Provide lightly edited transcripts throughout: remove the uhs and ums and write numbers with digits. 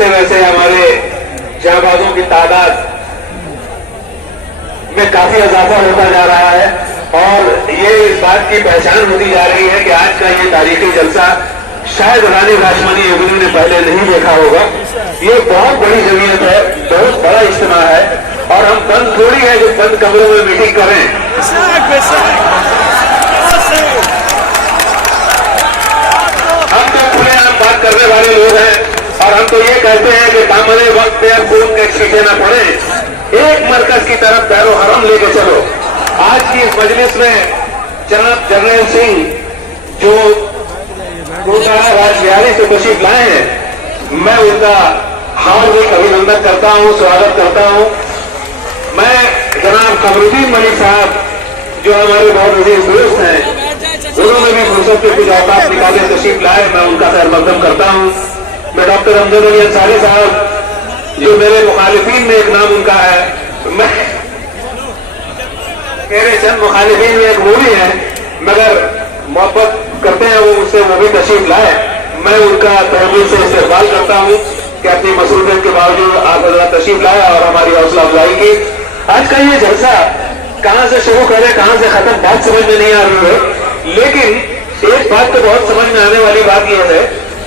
वैसे वैसे हमारे जाबाजों की तादाद में काफी इजाफा होता जा रहा है और ये इस बात की पहचान होती जा रही है कि आज का ये तारीखी जलसा शायद रानी रासमणी योगिनी ने पहले नहीं देखा होगा। ये बहुत बड़ी जमीयत है, बहुत बड़ा इज्तिमा है और हम बंद थोड़ी है जो बंद कमरों में मीटिंग करें। हम तो खुलेआम बात करने वाले लोग हैं और हम तो ये कहते हैं कि दामने वक्त पे खून के छींटे न पड़े, एक मरकज की तरफ पैरो हरम लेके चलो। आज की इस मजलिस में जनाब जर्नैल सिंह जो बिहारी से तशरीफ लाए हैं, मैं उनका हार्दिक अभिनंदन करता हूं, स्वागत करता हूं। मैं जनाब कमरुद्दीन मलिक साहब जो हमारे बहुत अजीज दोस्त हैं, उन्होंने भी फुर्सत के कुछ औकात निकाले तशरीफ लाए, मैं उनका खैर मकदम करता हूं। मैं डॉक्टर अमजद अली अंसारी साहब जो मेरे मुखालिफिन में एक नाम उनका है, मैं मेरे चंद मुखालिफिन में एक वो भी है मगर मोहब्बत करते हैं वो मुझसे, वो भी तशरीफ लाए। मैं उनका तहमील से इस्तेमाल करता हूँ कि अपनी मसरूफियत के बावजूद आप हजरात तशरीफ लाए और हमारी हौसला अफजाई की। आज का ये जलसा कहाँ से शुरू करे कहाँ से खत्म बात समझ में नहीं आ रही है, लेकिन एक बात तो बहुत समझ में आने वाली बात यह है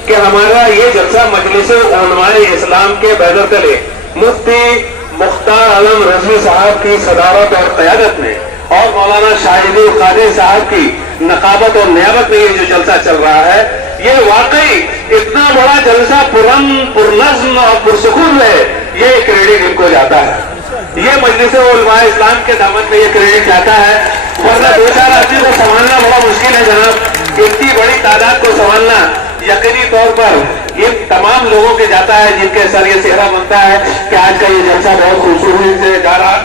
कि हमारा ये जलसा मजलिस उलमाए इस्लाम के बैदर तले मुफ्ती मुख्तार आलम रजवी साहब की सदारत और क़यादत में और मौलाना शाहिदुल कादिर साहब की नकाबत और नियाबत में ये जो जलसा चल रहा है, ये वाकई इतना बड़ा जलसा पुरनज़्म और पुरसुकून है, ये क्रेडिट इनको जाता है। ये मजलिस उलमाए इस्लाम के दामन में ये क्रेडिट जाता है, वरना दो चार आदमी को संभालना बड़ा मुश्किल है जनाब। इतनी बड़ी तादाद को संभालना यकीनी तौर पर ये तमाम लोगों के जाता है जिनके सर ये सेहरा बनता है कि आज का ये जलसा बहुत खूबसूरती से जा रहा,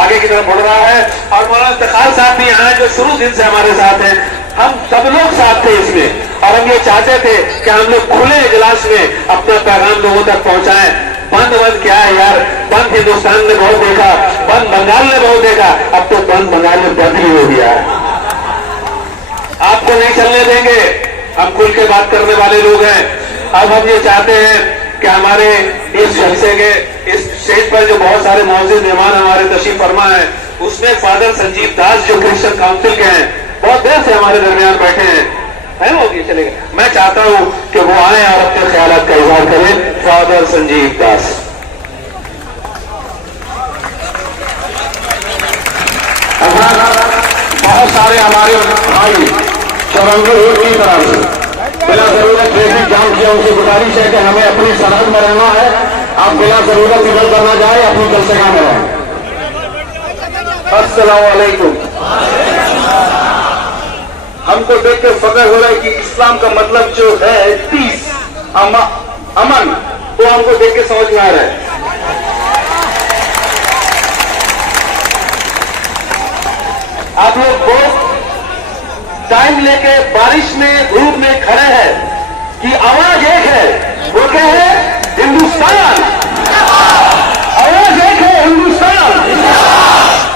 आगे की तरफ बढ़ रहा है। और मौलाना इफ्तिखार साहब भी यहाँ जो शुरू दिन से हमारे साथ हैं, हम सब लोग साथ थे इसमें और हम ये चाहते थे कि हम लोग खुले इजलास में अपना पैगाम लोगों तक पहुंचाएं। बंद क्या है यार, बंद हिंदुस्तान ने बहुत देखा, बंद बंगाल ने बहुत देखा, अब तो बंद बंगाल में बंद ही हो गया है। आपको नहीं चलने देंगे, हम खुल के बात करने वाले लोग हैं। अब हम ये चाहते हैं कि हमारे इस जलसे के इस स्टेज पर जो बहुत सारे मौजूद मेहमान हमारे तशरीफ फरमा है, उसमें फादर संजीव दास जो क्रिश्चियन काउंसिल के हैं, बहुत देर से हमारे दरमियान बैठे हैं, है वो भी चलेगा। मैं चाहता हूं कि वो आए और अपने ख्यालात का इजहार करें। फादर संजीव दास। बहुत सारे हमारे भाई चौरंगी रोड की तरफ से बिला जरूरत ट्रैफिक जाम किया, उनसे गुजारिश है कि हमें अपनी सरहद में रहना है, आप बिला जरूरत इधर करना जाए, अपनी जलसेगाह में रहें। अस्सलाम वालेकुम। हमको देख के फख्र हो रहा है कि इस्लाम का मतलब जो है पीस, अमन, वो हमको देख के समझ में आ रहा है। आप लोग बहुत टाइम लेके बारिश में धूप में खड़े हैं कि आवाज एक है, वो क्या है? हिंदुस्तान। आवाज एक है, हिंदुस्तान।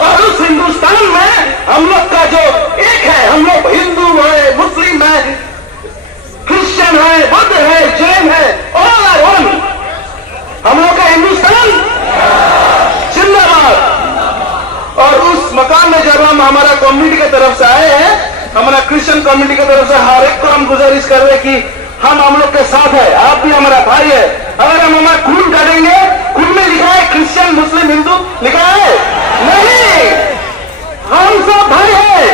और उस हिंदुस्तान में हम लोग का जो एक है, हम लोग हिंदू है, मुस्लिम है, क्रिश्चियन है, बुद्ध है, जैन है, ऑल आर वन। हम लोग का हिंदुस्तान जिंदाबाद। और उस मकान में जब हम हमारा कम्युनिटी की तरफ से आए हैं, हमारा क्रिश्चियन कम्युनिटी की तरफ से हर एक को हम गुजारिश कर रहे हैं कि हम लोग के साथ है, आप भी हमारा भाई है। अगर हम हमारा खून करेंगे, खून में लिखा है क्रिश्चियन मुस्लिम हिंदू लिखा है? नहीं, हम सब भाई है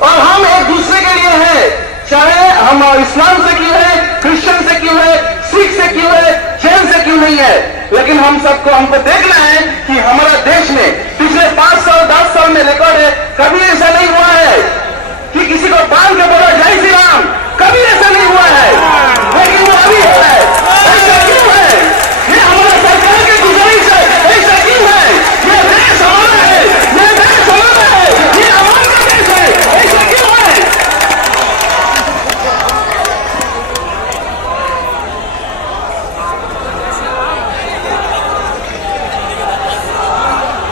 और हम एक दूसरे के लिए हैं, चाहे हम इस्लाम से क्यों है, क्रिश्चियन से क्यों है, सिख से क्यों है, जैन से क्यों नहीं है, लेकिन हम सबको हमको देखना है कि हमारा देश में पिछले 5 साल 10 साल में रिकॉर्ड है, कभी ऐसा नहीं हुआ है कि किसी को बांध के बोला जय श्री राम, कभी ऐसा नहीं हुआ है, लेकिन वो अभी हो रहा है। ऐसा क्यों है? ये हमारा सरकार की गुजारिश है। ऐसा क्यों है? ये देश हमारा है, ये देश हमारा है, ये हमारा देश है। ऐसा क्यों है?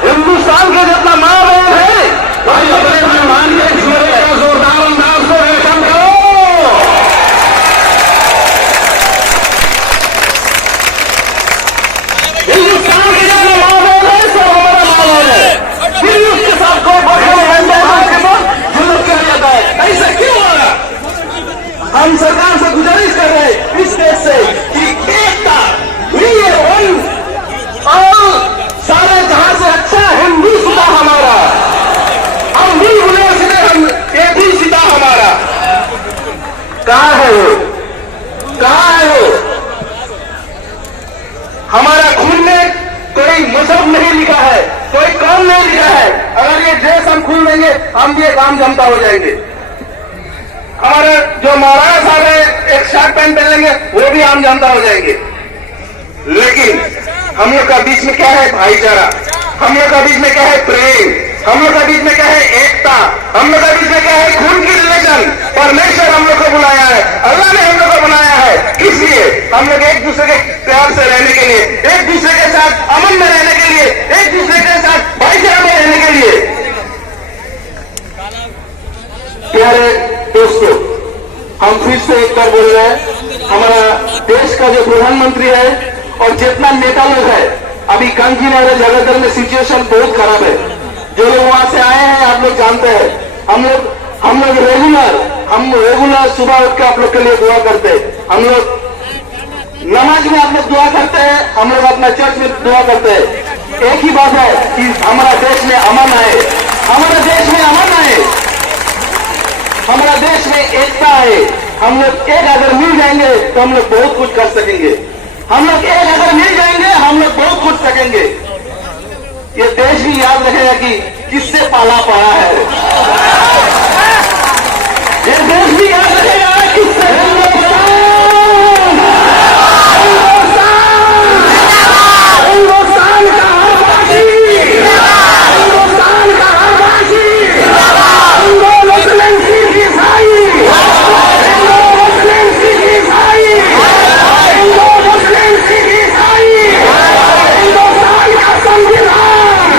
हिंदुस्तान के जितना माँ बहन है, वही अपने मेहमान आम जनता हो जाएंगे। हमारे जो मौलाना साहब है एक शर्ट पैंट पहन लेंगे, वो भी आम जनता हो जाएंगे। लेकिन हम लोग का बीच में क्या है? भाईचारा। हम लोग का बीच में क्या है? प्रेम। हम लोग का बीच में क्या है? एकता। हम लोग का बीच में क्या है? खून की रिलेशन। परमेश्वर हम लोग को बुलाया है, अल्लाह ने हम लोग को बनाया है, किस लिए? हम लोग एक दूसरे के प्यार से रहने के लिए, एक दूसरे के साथ अमन में रहने के लिए, एक दूसरे के साथ भाईचारा में रहने के लिए। प्यारे दोस्तों, हम फिर से एक बार बोल रहे हैं, हमारा देश का जो प्रधानमंत्री है और जितना नेता लोग है, अभी कांचीनगर जगदल में सिचुएशन बहुत खराब है। जो लोग वहां से आए हैं आप लोग जानते हैं, हम लोग रेगुलर सुबह उठ के आप लोग के लिए दुआ करते हैं। हम लोग नमाज में आप लोग दुआ करते हैं, हम लोग अपना चर्च में दुआ करते हैं। एक ही बात है कि हमारा देश में अमन आए, हमारे देश में अमन आए, हमारा देश में एकता है। हम लोग एक अगर मिल जाएंगे तो हम लोग बहुत कुछ कर सकेंगे। हम लोग एक अगर मिल जाएंगे हम लोग बहुत कुछ सकेंगे। ये देश भी याद रखेगा कि किससे पाला पड़ा है। ये देश भी याद रखेगा किससे हिंदुस्तान का हर वासी, हिंदुस्तान का हर वासी, हिंदू मुस्लिम सिख ईसाई, हिंदू मुस्लिम सिख ईसाई, हिंदू मुस्लिम सिख ईसाई, हिंदुस्तान का संविधान,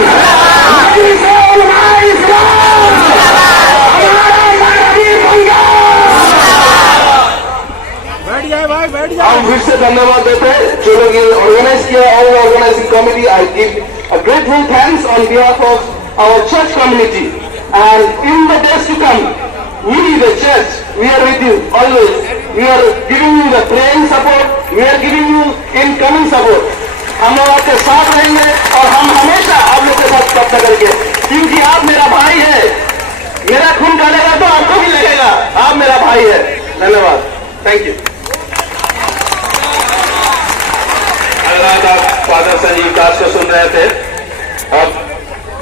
मजलिस-ए उलमा-ए इस्लाम, हमारा मजहबी पंगा। हम फिर से धन्यवाद देते हैं जो लोग ये ऑर्गेनाइज किया, all organising committee. I give a grateful thanks on behalf of our church community and in the days to come we the church, we are with you always. We are giving you the praying support, we are giving you incoming support. हम लोग आपके साथ रहेंगे और हम हमेशा आप लोग के साथ कब्जा करके, क्योंकि आप मेरा भाई है। मेरा खून डालेगा तो आपको भी लगेगा, आप मेरा भाई है। धन्यवाद, थैंक यू। रात आप फादर संजीव दास को सुन रहे थे। अब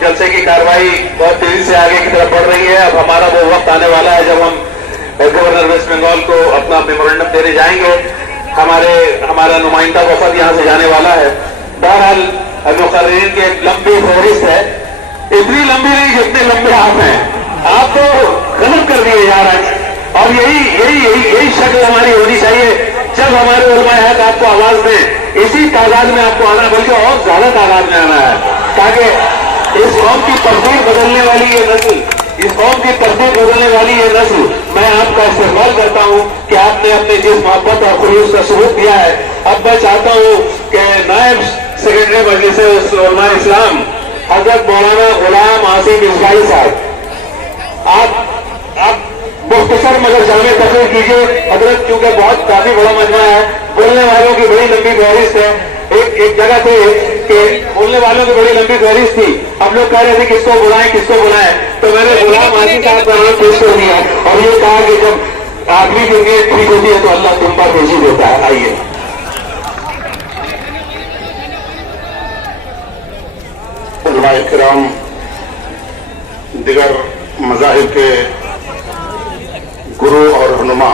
जलसे की कार्रवाई बहुत तेजी से आगे की तरफ बढ़ रही है। अब हमारा वो वक्त आने वाला है जब हम गवर्नर वेस्ट बंगाल को अपना मेमोरेंडम देने जाएंगे। हमारा नुमाइंदा वफद यहाँ से जाने वाला है। बहरहाल मुकर्रीन की एक लंबी फहरिस्त है, इतनी लंबी नहीं जितने लंबे आप हैं। आप तो गलत कर दिए यार आज। और यही शक्ल हमारी होनी चाहिए जब हमारे उलमाए हक आपको आवाज दें। इसी तादाद में आपको आना, बल्कि और ज्यादा तादाद में आना है, ताकि इस कौम की तकदीर बदलने वाली ये नस्ल, इस कौम की तकदीर बदलने वाली ये नस्ल, मैं आपका इस्तेमाल करता हूं कि आपने अपने जिस मोहब्बत और खुलूस का सबूत दिया है। अब मैं चाहता हूं कि नायब सेक्रेटरी मजलिस उलमा इस्लाम हजरत मौलाना गुलाम आसिफ इस्माइल साहब, आप मुख्तसर मगर जामे तकरीर कीजिए। हजरत चूंकि बहुत काफी बड़ा मजमा है, बोलने वालों की बड़ी लंबी फहरिस्त है। एक जगह थे कि बोलने वालों की बड़ी लंबी फहरिस्त थी। अब लोग कह रहे थे किसको बुलाएं, तो मैंने गुलाम आसिफ साहब का नाम पेश कर दिया और ये कहा कि जब आदमी की नीयत ठीक होती है तो अल्लाह तुम पर तेजी देता है। आइए। उलमा-ए-किराम, दिगर मज़ाहिब के गुरु और रहनुमा,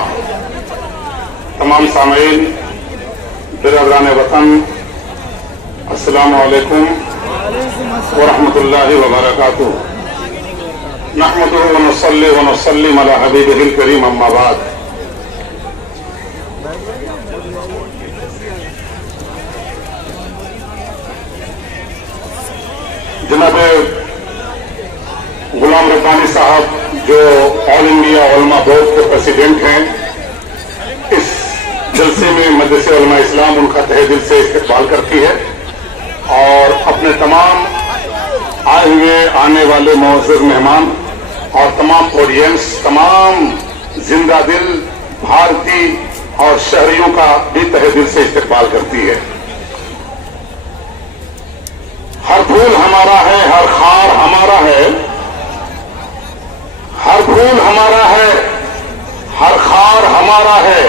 तमाम सामीन, बिरादरान वतन, अस्सलामु अलैकुम व रहमतुल्लाहि व बरकातुहू। नहमदुहु व नुसल्ली व नुसल्लिम अला हबीबिहिल करीम, अम्मा बाद। जनाब गुलाम रब्बानी साहब जो ऑल इंडिया उलमा बोर्ड के प्रेसिडेंट हैं, इस जलसे में मजलिस उलमा इस्लाम उनका तहे दिल से इस्तकबाल करती है और अपने तमाम आए हुए आने वाले मुअज़्ज़ज़ मेहमान और तमाम ऑडियंस, तमाम जिंदा दिल भारतीय और शहरियों का भी तहे दिल से इस्तकबाल करती है। हर फूल हमारा है, हर खार हमारा है, हर फूल हमारा है, हर खार हमारा है।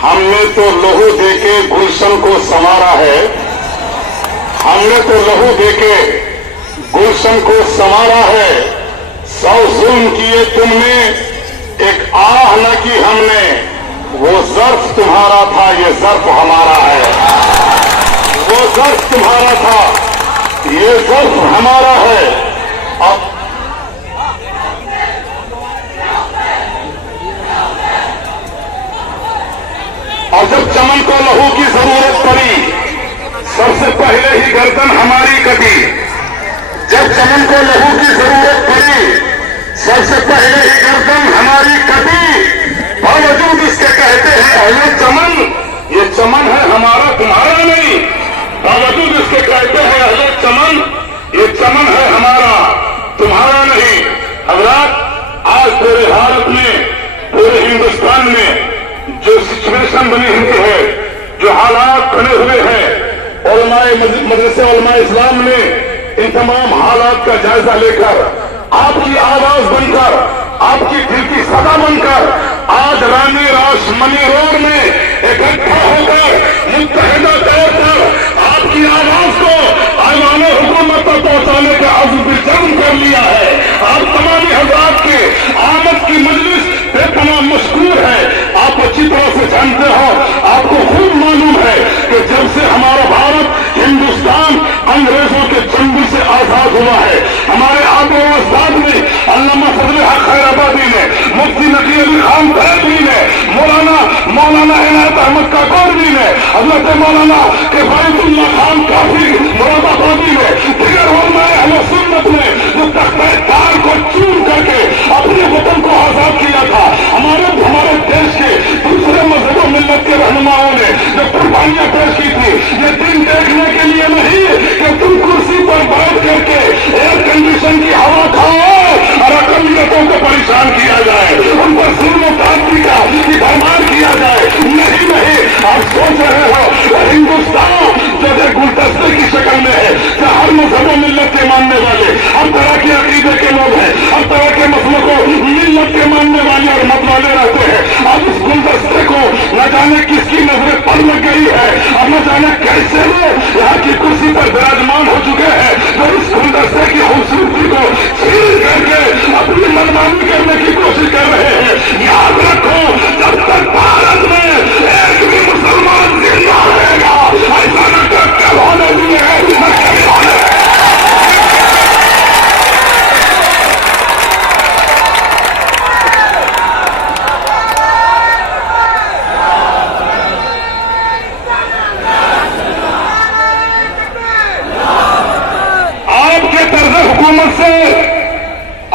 हमने तो लहू देके गुलशन को संवारा है, हमने तो लहू देके गुलशन को संवारा है। 100 जुल्म किए तुमने, एक आह न की हमने, वो ज़र्फ तुम्हारा था, ये ज़र्फ हमारा है। वो ज़र्फ तुम्हारा था, ये ज़र्फ हमारा है। अब और जब चमन को लहू की जरूरत पड़ी, सबसे पहले ही गर्दन हमारी कटी। जब चमन को लहू की जरूरत पड़ी, सबसे पहले ही गर्दन हमारी कटी। बावजूद इसके कहते हैं अहले चमन, ये चमन है हमारा तुम्हारा नहीं। बावजूद इसके कहते हैं अहले चमन, ये चमन है हमारा तुम्हारा नहीं। हज़रात, आज पूरे भारत में, पूरे हिंदुस्तान में जो सिचुएशन बनी हुई है, जो हालात बने हुए हैं, उलमाए मदरसे उलमाए इस्लाम ने इन तमाम हालात का जायजा लेकर, आपकी आवाज बनकर, आपकी दिल की सदा बनकर आज रानी रासमनी रोड में इकट्ठा होकर मुत्तहिदा तौर पर आपकी आवाज को ऐवाने हुकूमत पर पहुंचाने का अज़्म जज़्म कर लिया है। आप तमाम हज़रात के आमद की मजलिस बेतमाम मशकूर है। आप अच्छी तरह से जानते हो, आपको खूब मालूम है कि जब से हमारा भारत हिंदुस्तान अंग्रेजों के चंगुल से आजाद हुआ है, हमारे आबो उस्ताद ने, अल्लामा फजल हक खैराबादी ने, मुफ्ती नकी अली खान फैजली ने, मौलाना इनायत अहमद काकोरवी ने, हजरत मौलाना किफायतुल्लाह खान काफी मुरादाबादी ने, दिगर उलमाए अहले सुन्नत ने जो तख्ते तार को चूर करके अपने वतन को आजाद किया था, हमारे देश के दूसरे मजहब मिल्लत के रहनुमाओं ने जो कुर्बानियां पेश की थी, ये दिन देखने के लिए नहीं कि तुम कुर्सी पर बैठ करके एयर कंडीशन की हवा खाओ और अकलियतों को परेशान किया जाए, उन पर जुल्म क्रांति का भरमार किया जाए। नहीं, आप सोच रहे हो हिंदुस्तान जो एक गुलदस्ते की शक्ल में है, जो हर मजहब मिल्लत के मानने वाले, हर तरह के अकीदे के लोग हैं, हर तरह के मसलों को मिल्लत के मानने वाले और मत वाले रहते हैं। अब इस गुलदस्ते को न जाने किसकी नजरें पड़ लग गई है और न जाने कैसे लोग यहाँ की कुर्सी पर विराजमान हो चुके हैं, जो इस गुलदस्ते की खूबसूरती को छीन करके अपनी मनमानी करने की कोशिश कर रहे हैं। याद रखो, जब तक भारत में एक भी मुसलमान जिंदा रहेगा, ऐसा न कब होने दिए हैं, न कभी होने। आपके तर्ज हुकूमत से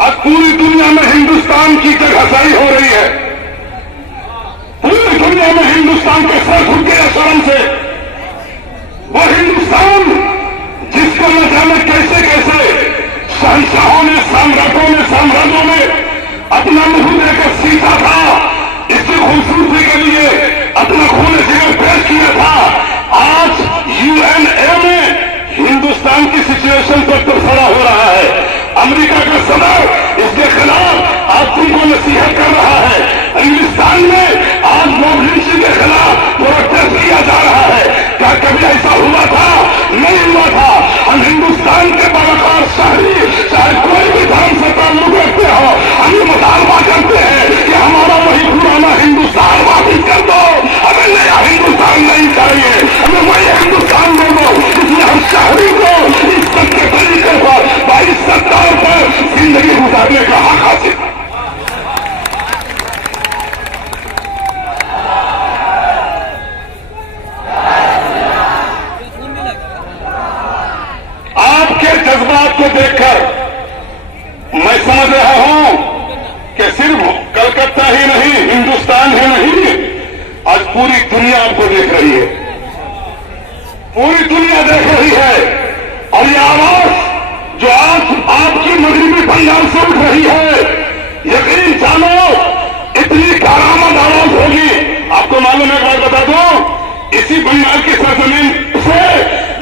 आज पूरी दुनिया में हिंदुस्तान की जगहसाई हो रही है। पूरी दुनिया में हिंदुस्तान के सर झुक गए शर्म से। वो हिंदुस्तान जिसको न जाने कैसे कैसे शहंशाहों ने, साम्राज्यों ने अपना मुंह देकर सीखा था, इसकी खूबसूरती के लिए अपना खून जिगर पेश किया था। आज यूएनए में हिंदुस्तान की सिचुएशन पर तबसरा हो रहा है। अमेरिका का सदर इसके खिलाफ आज तुमको नसीहत कर रहा है। हिंदुस्तान में आज मोबिलिटी के खिलाफ प्रोटेस्ट किया जा रहा है। क्या कभी ऐसा हुआ था? नहीं हुआ था। हम हिंदुस्तान के बावकार शहरी, चाहे कोई भी धर्म से ताल्लुक रखते हो, हम ये मुतालबा करते हैं कि हमारा वही पुराना हिंदुस्तान वापिस कर दो। हमें नया हिंदुस्तान नहीं चाहिए, हमें वही हिंदुस्तान दे दो जिसमें हम शहरी को इज्जत के तरीके पर, बाइज्जत तौर पर जिंदगी गुजारने का हक हासिल। आपके जज्बात को देखकर मैं समझ रहा हूं कि सिर्फ कलकत्ता ही नहीं, हिंदुस्तान ही नहीं, आज पूरी दुनिया आपको देख रही है। पूरी दुनिया देख रही है। और ये आवाज जो आज आपकी मगरिबी बंगाल से उठ रही है, यकीन जानो इतनी कारामद आवाज होगी। आपको मालूम है, बात बता दूं, इसी बंगाल की सरजमीन से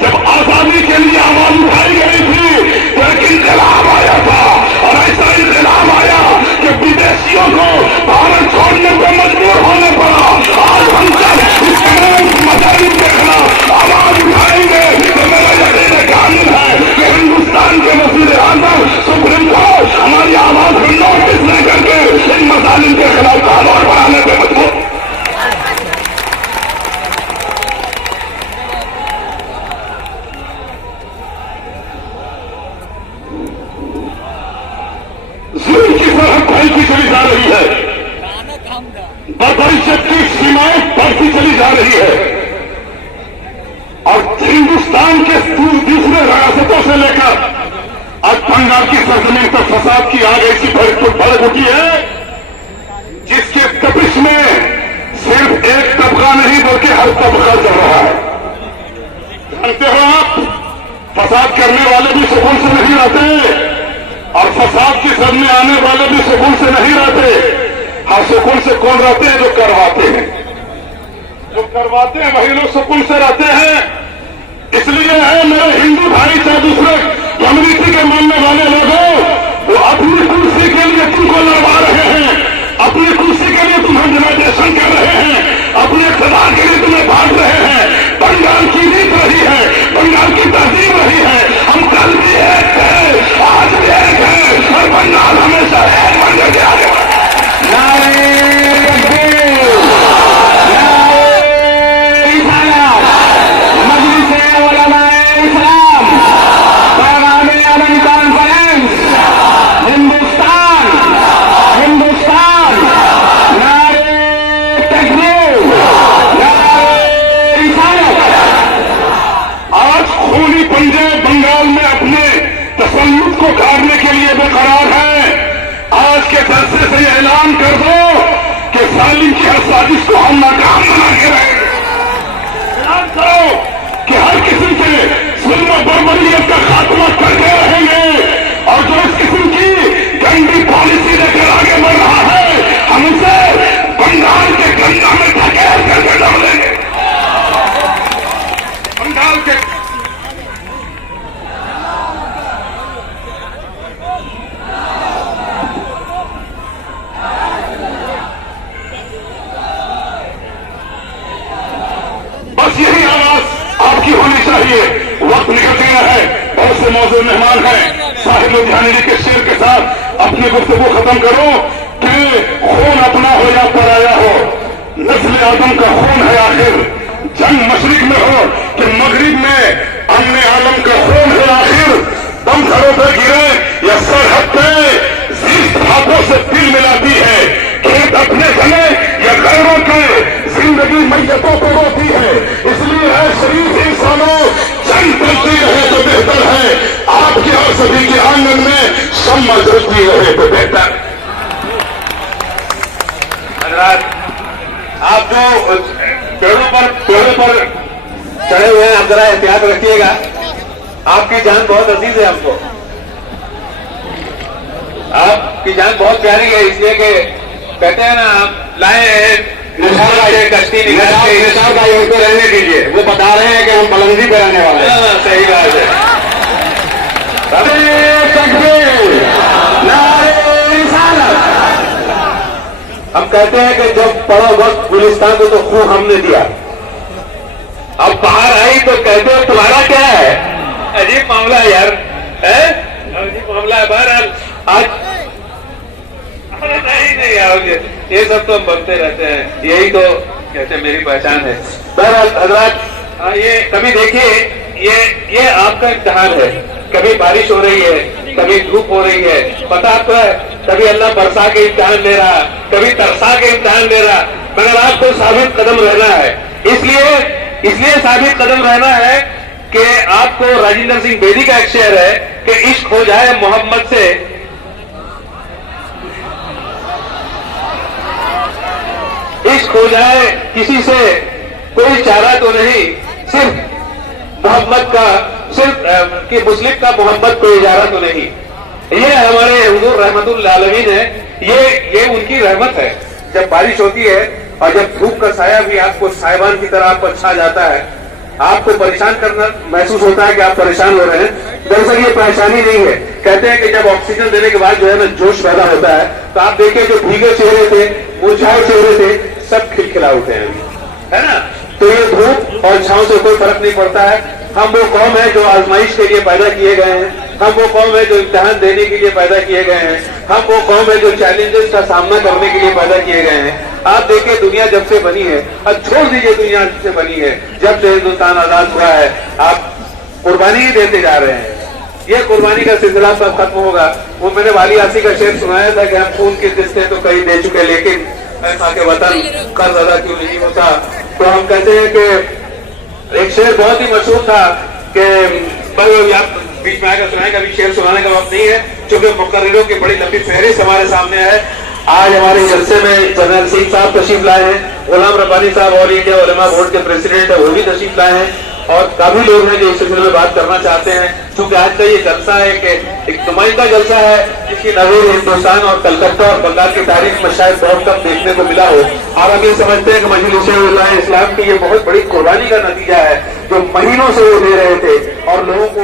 जब आजादी के लिए आवाज उठाई गई थी, तो एक इंकलाब आया था। और ऐसा इंकलाब आया कि विदेशियों को भारत छोड़ने को मजबूर होने पड़ा। आज हम सब इस तमाम मजालिम के खिलाफ आवाज उठाएंगे, तो मेरा यकीन कामिल है कि हिंदुस्तान के वज़ीर-ए-आज़म, सुप्रीम कोर्ट हमारी आवाज बदइज्जत की सीमाएं बढ़ती चली जा रही है और हिंदुस्तान के दूसरे रियासतों से लेकर आज बंगाल की सरजमीन पर फसाद की आग ऐसी भड़क उठी है जिसके तपिश में सिर्फ एक तबका नहीं बल्कि हर तबका चल रहा है। जानते हो आप, फसाद करने वाले भी सुकून से नहीं रहते और फसाद की सद में आने वाले भी सुकून से नहीं रहते। हाँ, सुकून से कौन रहते हैं? जो करवाते हैं। जो करवाते हैं वही लोग सुकून से रहते हैं। इसलिए है मेरे हिंदू भाई चाहे दूसरे कम्युनिटी के मानने वाले लोगों, वो अपनी कुर्सी के लिए तुमको लड़वा रहे हैं, अपनी कुर्सी के लिए तुम्हें डिमांडेशन कर रहे हैं, अपने इक़्तिदार के लिए तुम्हें बांट रहे हैं। बंगाल की रीत रही है, बंगाल की तहजीब रही है। हम कल भी एक है, आज भी एक है और बंगाल हमेशा एक बन के आगे बढ़े। बंगाल में अपने तसल्लुत को गाड़ने के लिए बेकरार है। आज के जलसे से यह ऐलान कर दो कि सालिम की हर साजिश को हम नाकाम बना के रहेंगे। ऐलान करो कि हर किस्म के जुल्म बर्बरियत का खात्मा करके रहेंगे और जो इस किस्म की गंदी पॉलिसी लेकर आगे बढ़ रहा है, हम उसे बंगाल के गंगा में धकेल करके डालेंगे। बंगाल के बस यही आवाज आपकी होनी चाहिए। वक्त निकल गया है, बहुत से मौजूद मेहमान हैं। साहिब लुधियानी जी के शेर के साथ अपनी गुफ्तगू खत्म करो कि खून अपना हो या पराया हो, नस्ल आदम का खून है आखिर। जंग मशरिक में हो कि मगरिब में, अमने आलम का खून है आखिर। दम घरों पर गिरे या सरहद पे जीत हाथों से दिल मिलाती है। खेत अपने जले या गैरों के, जिंदगी मैयतों को रोती है। इसलिए है शरीफ इंसानों, जंग चलती रहे तो बेहतर है। आपके और सभी के आंगन में शम्मा जलती रहे तो बेहतर। आप जो पेड़ों पर चढ़े हुए हैं, आप जरा एहतियात रखिएगा। आपकी जान बहुत अजीज है हमको, आपकी जान बहुत प्यारी है। इसलिए कि कहते हैं ना, आप लाए हैं कश्ती निकाल के उनको रहने दीजिए। वो बता रहे हैं कि हम बुलंदी पे रहने वाले हैं। सही बात है। हम कहते हैं कि जब पड़ो वक्त गुलिस्तान को तो खून हमने दिया, अब बाहर आई तो कहते हो तुम्हारा क्या है। अजीब मामला है यार, अजीब मामला है। बहरहाल आज नहीं यार, ये सब तो हम बनते रहते हैं, यही तो कहते मेरी पहचान है। बहरहाल हजरात, ये कभी देखिए, ये आपका इम्तिहान है। कभी बारिश हो रही है, कभी धूप हो रही है, पता तो है। कभी अल्लाह बरसा के इम्तिहान ले रहा, कभी तरसा के इम्तिहान ले रहा, मगर आपको साबित कदम रहना है। इसलिए साबित कदम रहना है कि आपको राजेंद्र सिंह बेदी का एक शेर है कि इश्क हो जाए मोहम्मद से, इश्क हो जाए किसी से कोई चारा तो नहीं, सिर्फ मोहम्मद का, सिर्फ कि मुस्लिम का मोहम्मद कोई इजारा तो नहीं। ये हमारे हुजूर रहमतुल आलमीन है, ये उनकी रहमत है। जब बारिश होती है और जब धूप का साया भी आपको साहिबान की तरह आपको छा जाता है, आपको परेशान करना महसूस होता है कि आप परेशान हो रहे हैं। दरअसल ये परेशानी नहीं है। कहते हैं कि जब ऑक्सीजन देने के बाद जो है ना जोश पैदा होता है, तो आप देखिए जो भीगे चेहरे थे, मुरझाए चेहरे थे, सब खिलखिला उठे हैं, है ना। तो ये धूप और छांव से कोई फर्क नहीं पड़ता है। हम वो कौम है जो आजमाइश के लिए पैदा किए गए हैं, हम वो कौम है जो इम्तिहान देने के लिए पैदा किए गए हैं, हम वो कौम है जो चैलेंजेस का सामना करने के लिए पैदा किए गए हैं। आप देखिए दुनिया जब से बनी है, अब छोड़ दीजिए दुनिया से बनी है, जब से हिंदुस्तान आजाद हुआ है, आप कुर्बानी ही देते जा रहे हैं। ये कुर्बानी का सिलसिला कब खत्म होगा? वो मैंने वाली आसी का शेर सुनाया था कि हम खून की किस्तें तो कहीं दे चुके, लेकिन ऐसा के वतन कर्ज अदा क्यों नहीं होता। तो हम कहते हैं कि एक शेर बहुत ही मशहूर था कि आप बीच में आकर सुनाएगा, अभी शेर सुनाने का वक्त नहीं है क्योंकि मुकर्रिरों की बड़ी लंबी फहरिस्त हमारे सामने है। आज हमारे जलसे में जनरल सिंह साहब तशरीफ लाए हैं, गुलाम रब्बानी साहब ऑल इंडिया उलमा बोर्ड के प्रेसिडेंट है, वो भी तशरीफ लाए हैं और काफी लोग हैं जो इस सिलसिले में बात करना चाहते हैं। क्योंकि आज का ये जलसा है कि एक नुमाइंदा जलसा है जिसकी नज़ीर हिंदुस्तान और कलकत्ता और बंगाल की तारीख में शायद बहुत कम देखने को मिला हो। और हम ये समझते हैं कि मजलिस उलमाए इस्लाम की ये बहुत बड़ी कुर्बानी का नतीजा है जो महीनों से वो दे रहे थे और लोगों को